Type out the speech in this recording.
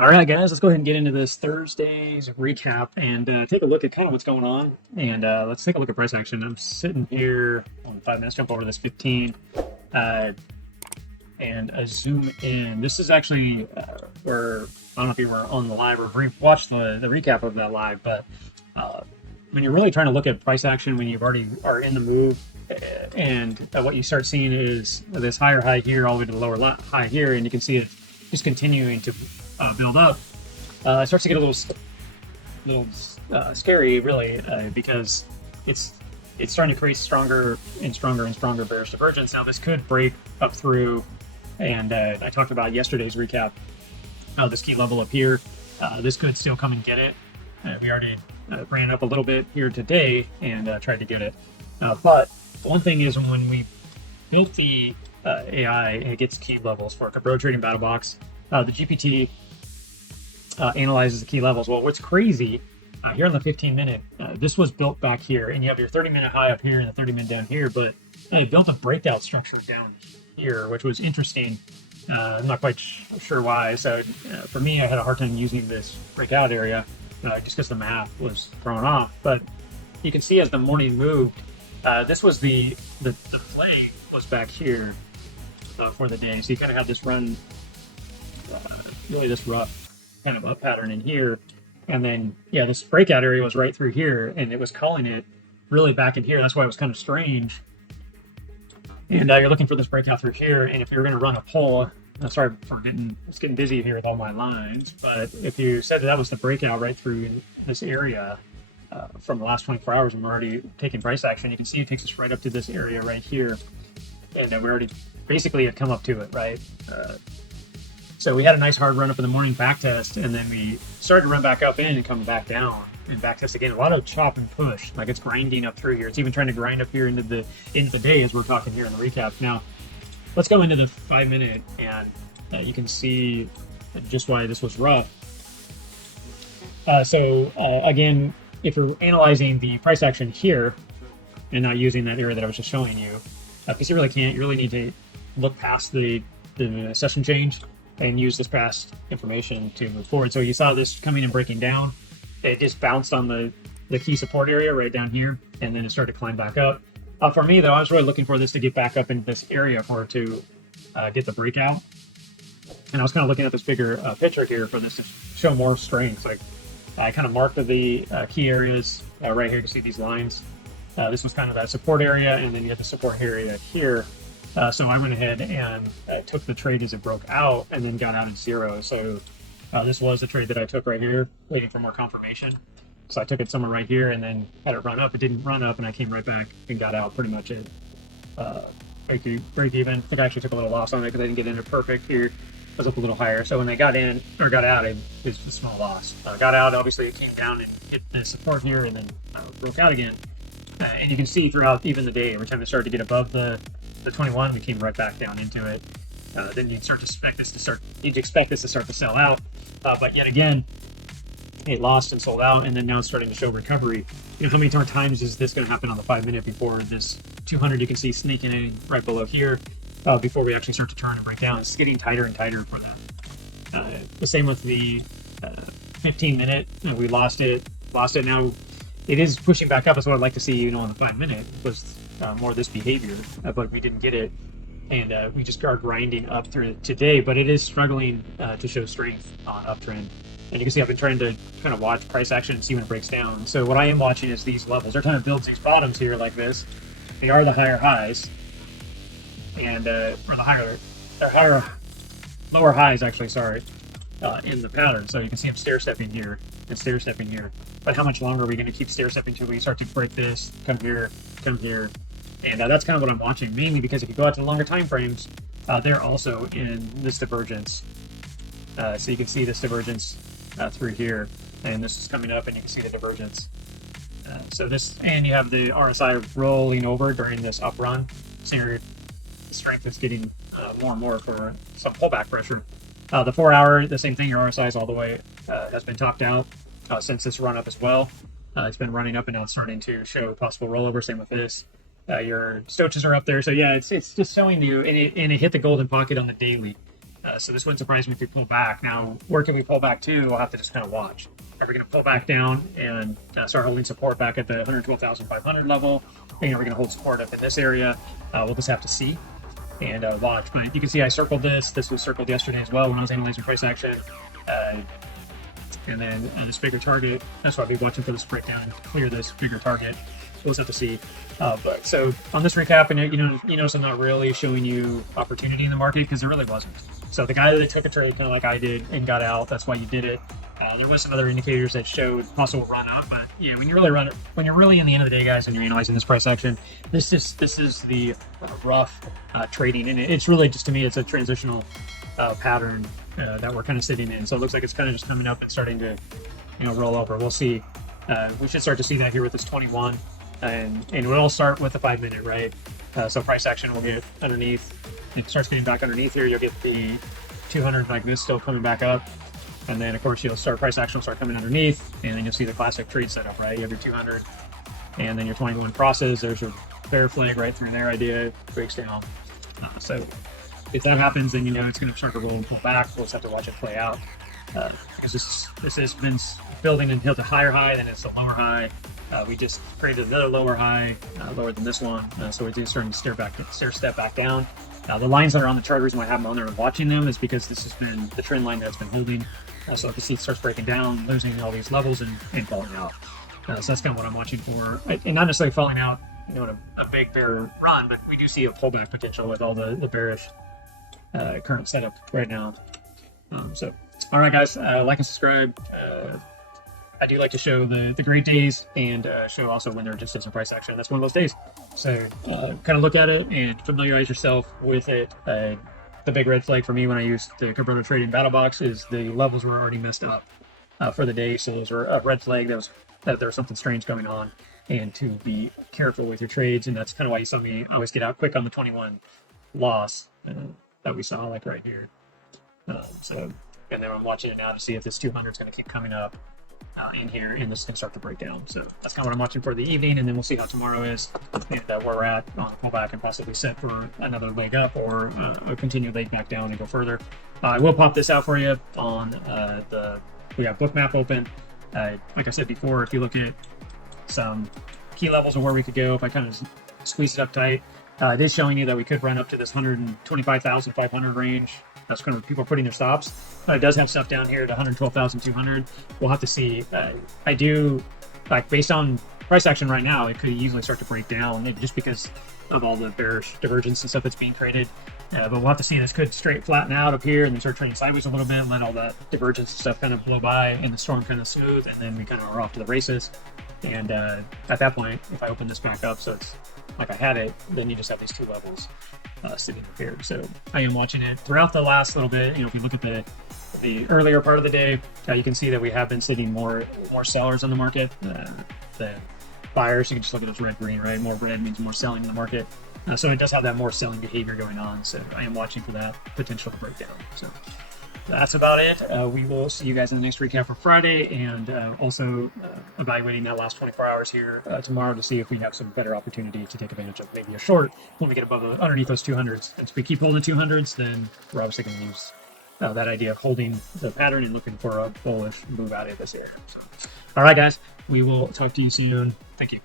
All right, guys, let's go ahead and get into this Thursday's recap and take a look at kind of what's going on. And let's take a look at price action. I'm sitting here on 5 minutes, jump over this 15 uh, and zoom in. This is actually where, I don't know if you were on the live or watched the recap of that live, but when you're really trying to look at price action, when you've already are in the move, and what you start seeing is this higher high here all the way to the lower high here, and you can see it just continuing to build up. It starts to get a little scary, really, because it's starting to create stronger and stronger and stronger bearish divergence. Now this could break up through, and I talked about yesterday's recap, this key level up here. This could still come and get it. We already ran up a little bit here today and tried to get it. But one thing is, when we built the AI, it gets key levels for Kabroda Battle Box. The GPT analyzes the key levels. Well, what's crazy here on the 15-minute, this was built back here, and you have your 30-minute high up here and the 30-minute down here, but it built a breakout structure down here, which was interesting. I'm not quite sure why. So for me, I had a hard time using this breakout area just because the math was thrown off. But you can see as the morning moved, this was the play was back here for the day. So you kind of have this run, really this rough kind of up pattern in here, and then yeah, this breakout area was right through here, and it was calling it really back in here. That's why it was kind of strange. And you're looking for this breakout through here, and if you're going to run a pull, sorry for it's getting busy here with all my lines, but if you said that was the breakout right through this area from the last 24 hours, and we're already taking price action, you can see it takes us right up to this area right here, and we already basically had come up to it, right? So we had a nice hard run up in the morning back test, and then we started to run back up in and come back down and back test again. A lot of chop and push, like it's grinding up through here. It's even trying to grind up here into the day as we're talking here in the recap. Now, let's go into the 5-minute, and you can see just why this was rough. Again, if you're analyzing the price action here and not using that area that I was just showing you, because you really can't, you really need to look past the session change and use this past information to move forward. So you saw this coming and breaking down. It just bounced on the key support area right down here, and then it started to climb back up. For me, though, I was really looking for this to get back up into this area for it to get the breakout. And I was kind of looking at this bigger picture here for this to show more strength. Like I kind of marked the key areas right here. You can see these lines. This was kind of that support area, and then you have the support area here. So I went ahead and took the trade as it broke out, and then got out at zero. So this was the trade that I took right here, waiting for more confirmation. So I took it somewhere right here and then had it run up. It didn't run up, and I came right back and got out pretty much at break even. I think I actually took a little loss on it because I didn't get in it perfect here. It was up a little higher. So when they got in or got out, it was a small loss. Got out, obviously it came down and hit the support here, and then broke out again. And you can see throughout even the day, every time it started to get above the 21, we came right back down into it. Then you'd expect this to start to sell out, but yet again, it lost and sold out, and then now it's starting to show recovery. You know, how many more times is this going to happen on the 5-minute before this 200 you can see sneaking in right below here before we actually start to turn and break down? It's getting tighter and tighter for that. The same with the 15-minute. We lost it. Now it is pushing back up. That's what I'd like to see, you know, on the 5-minute was more of this behavior, but we didn't get it, and we just are grinding up through today. But it is struggling to show strength on uptrend. And you can see I've been trying to kind of watch price action and see when it breaks down. So what I am watching is these levels. Every time it builds these bottoms here like this, they are the higher highs, and or the lower highs actually. Sorry, in the pattern. So you can see I'm stair stepping here and stair stepping here. But how much longer are we going to keep stair stepping until we start to break this? Come here, and that's kind of what I'm watching, mainly because if you go out to the longer time frames, they're also in this divergence. So you can see this divergence through here, and this is coming up, and you can see the divergence. And you have the RSI rolling over during this up run. So the strength is getting more and more for some pullback pressure. The 4-hour, the same thing. Your RSI is all the way has been topped out since this run up as well. It's been running up, and now it's starting to show possible rollover. Same with this. Your stoaches are up there. So yeah, it's just showing you, and it hit the golden pocket on the daily. So this wouldn't surprise me if we pull back. Now, where can we pull back to? We'll have to just kind of watch. Are we going to pull back down and start holding support back at the 112,500 level? And are we going to hold support up in this area? We'll just have to see and watch. But you can see I circled this. This was circled yesterday as well when I was analyzing price action. And then this bigger target, that's why I'll be watching for this breakdown and clear this bigger target. We'll just have to see. But so on this recap, and you notice I'm not really showing you opportunity in the market because there really wasn't. So the guy that took a trade kind of like I did and got out, that's why you did it. There was some other indicators that showed possible run up, but yeah, when you're really in the end of the day, guys, and you're analyzing this price action, this is the rough trading, and it's really just, to me, it's a transitional pattern that we're kind of sitting in. So it looks like it's kind of just coming up and starting to roll over. We'll see. We should start to see that here with this 21, and we'll all start with the 5 minute, right? So price action will get underneath. If it starts getting back underneath here, you'll get the 200 like this still coming back up. And then, of course, price action will start coming underneath, and then you'll see the classic trade setup, right? You have your 200, and then your 21 crosses. There's your bear flag right through there. Idea breaks down. So if that happens, then it's going to start to roll and pull back. We'll just have to watch it play out. Because this has been building and hit a higher high, then it's a lower high. We just created another lower high, lower than this one. So we're starting to stair step back down. The lines that are on the chart, reason why I have them on there and watching them is because this has been the trend line that's been holding. So if the seat starts breaking down, losing all these levels and falling out. So that's kind of what I'm watching for. And not necessarily falling out, in a big bear run, but we do see a pullback potential with all the bearish current setup right now. So, all right, guys, like and subscribe. I do like to show the great days and show also when there just is some price action. That's one of those days. So kind of look at it and familiarize yourself with it. The big red flag for me when I used the Kabroda Trading Battle Box is the levels were already messed up for the day. So those were a red flag that there was something strange going on, and to be careful with your trades. And that's kind of why you saw me always get out quick on the 21 loss that we saw like right here. And then I'm watching it now to see if this 200 is going to keep coming up in here, and this can start to break down. So that's kind of what I'm watching for the evening, and then we'll see how tomorrow is, and where we're at on a pullback and possibly set for another leg up or a continued leg back down and go further. I will pop this out for you on we got Bookmap open. Like I said before, if you look at some key levels of where we could go, if I kind of squeeze it up tight, it is showing you that we could run up to this 125,500 range. That's kind of people are putting their stops. It does have stuff down here at 112,200. We'll have to see. I do, based on price action right now, it could easily start to break down just because of all the bearish divergence and stuff that's being created. But we'll have to see. This could straight flatten out up here and then start trending sideways a little bit, let all that divergence stuff kind of blow by and the storm kind of smooth, and then we kind of are off to the races. And at that point, if I open this back up so it's like I had it, then you just have these two levels sitting up here. So I am watching it throughout the last little bit. If you look at the earlier part of the day, you can see that we have been seeing more sellers on the market than buyers. You can just look at this red-green, right? More red means more selling in the market. So it does have that more selling behavior going on. So I am watching for that potential to break down. So that's about it. We will see you guys in the next recap for Friday, and also evaluating that last 24 hours here tomorrow to see if we have some better opportunity to take advantage of maybe a short when we get underneath those 200s. And if we keep holding 200s, then we're obviously going to use that idea of holding the pattern and looking for a bullish move out of this area. So, all right, guys, we will talk to you soon. Thank you.